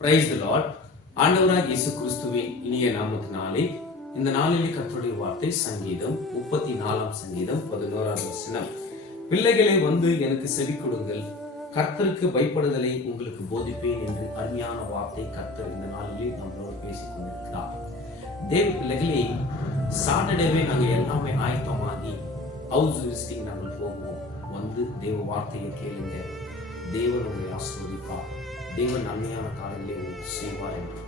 Praise the Lord. ஆண்டவராகிய இயேசு கிறிஸ்துவின் இனிய நாமத்தினாலே இந்த நாளிலே கர்த்தருடைய வார்த்தை சங்கீதம் 34 11 பிள்ளைகளை வந்து எனக்கு செவி கொடுங்கள், கர்த்தருக்கு பயப்படுதலை உங்களுக்கு போதிப்பேன் என்று அருமையான வார்த்தை கர்த்தர் இந்த நாளிலே நம்மளோடு பேசிக் கொண்டிருக்கிறார். தேவ பிள்ளைகளே, சாட்டர்டேவே நாங்கள் எல்லாமே ஆயத்தமாகி ஹவுஸ் விசிட்டிங் நாங்கள் போவோம். வந்து தேவ வார்த்தையை கேளுங்க, தேவன் உங்களை ஆசீர்வதிப்பார், தேவன் நன்மையான காரியங்களை செய்வார் என்று.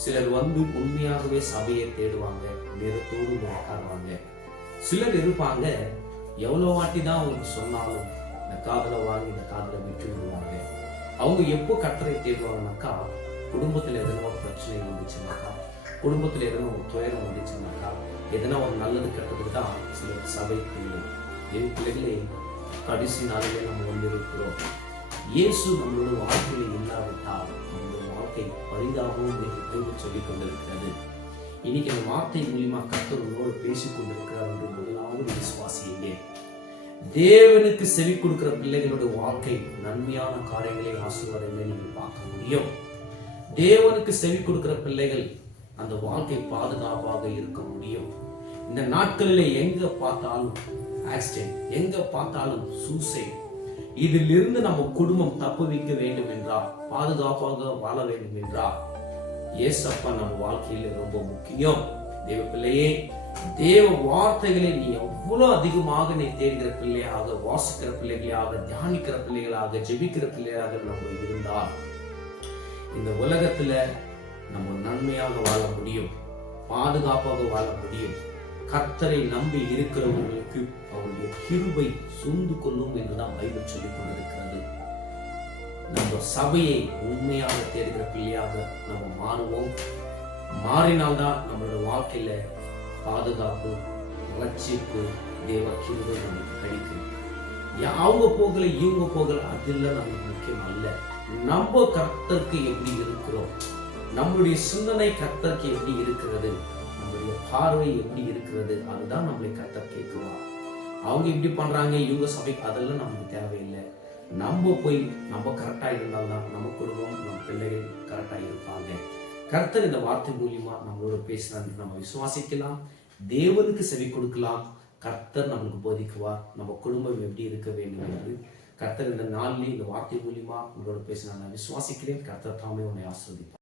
சிலர் வந்து உண்மையாகவே சபையை தேடுவாங்க, நேரத்தோடு உட்காருவாங்க. சிலர் இருப்பாங்க, எவ்வளோ வாட்டி தான் அவங்களுக்கு சொன்னாலும் இந்த காதலை வாங்கி இந்த காதலை விட்டு விடுவாங்க. அவங்க எப்போ கர்த்தரை தேடுவாங்கனாக்கா, குடும்பத்தில் எதனா ஒரு பிரச்சனை வந்துச்சுனாக்கா, குடும்பத்தில் எதனா ஒரு துயரம் வந்துச்சுனாக்கா, எதனா ஒரு நல்லது கெட்டதுக்கு தான் சிலர் சபை தேடும். என் பிள்ளைகளே, கடைசி நாளிலே நம்ம வந்து இருக்கிறோம். இயேசு நம்மளோட வாழ்க்கையில் இல்லாவிட்டால் நம்மளோட வாழ்க்கை பரிதாபமும் என்று சொல்லிக் கொண்டிருக்கிறது. இன்னைக்கு அந்த வார்த்தை மூலியமா கர்த்தர் உங்களோடு பேசிக் கொண்டிருக்கிறார் என்று முதலாவது விசுவாசியுங்க. தேவனுக்கு செவி கொடுக்கிற பிள்ளைகளோட வாழ்க்கை நன்மையான காரியங்களை ஆசீர்வாதங்களை நீங்கள் பார்க்க முடியும். தேவனுக்கு செவி கொடுக்கிற பிள்ளைகள் அந்த வாழ்க்கை பாதுகாப்பாக இருக்க முடியும். இந்த நாட்களில் எங்க பார்த்தாலும் ஆக்சிடென்ட், எங்க பார்த்தாலும் சூசைட். இதிலிருந்து நம்ம குடும்பம் தப்புவிக்க வேண்டும் என்றால், பாதுகாப்பாக வாழ வேண்டும் என்றால், ஏசப்பா நம்ம வாழ்க்கையில ரொம்ப முக்கியம். தேவ பிள்ளையே, தேவ வார்த்தைகளை நீ எவ்வளவு அதிகமாக நீ தேடுகிற பிள்ளையாக, வாசிக்கிற பிள்ளைகளாக, தியானிக்கிற பிள்ளைகளாக, ஜெபிக்கிற பிள்ளைகளாக நம்ம இருந்தால் இந்த உலகத்துல நம்ம நன்மையாக வாழ முடியும், பாதுகாப்பாக வாழ முடியும். கர்த்தரை நம்பி இருக்கிறவர்களுக்கு அவருடைய கிருபை சூழ்ந்து கொள்ளும் என்றுதான் பைபிள் சொல்லிக் கொண்டிருக்கிறது. நம்ம சபையை உண்மையாக தேடுகிற பிள்ளையாக நம்ம மாறுவோம். மாறினால்தான் நம்மளோட வாழ்க்கையில பாதுகாப்பு, ரட்சிப்பு, தேவ கிருபை நமக்கு கிடைக்கும். அவங்க போகல இவங்க போகல அதெல்லாம் நமக்கு முக்கியம் அல்ல. நம்ம கர்த்தருக்கு எப்படி இருக்கிறோம், நம்மளுடைய சிந்தனை கர்த்தருக்கு எப்படி இருக்கிறது, நம்மளுடைய பார்வை எப்படி இருக்கிறது, அதுதான் நம்மளை கர்த்தர் கேட்குவார். அவங்க இப்படி பண்றாங்க, இவங்க சபை, அதெல்லாம் நமக்கு தேவையில்லை. நம்ம போய் நம்ம கரெக்டா இருந்தால்தான் நம்ம குடும்பம், நம்ம பிள்ளைகள் கரெக்டா இருப்பாங்க. கர்த்தர் இந்த வார்த்தை மூலியமா நம்மளோட பேசுறாரு, நம்ம விசுவாசிக்கலாம், தேவனுக்கு செவி கொடுக்கலாம். கர்த்தர் நம்மளுக்கு போதிக்குவார், நம்ம குடும்பம் எப்படி இருக்க வேண்டும் என்று. கர்த்தர் இந்த நாளிலே இந்த வார்த்தை மூலியமா உங்களோட பேச நான் விசுவாசிக்கிறேன். கர்த்தர் தாமே உன்னை ஆசீர்வதிப்பார்.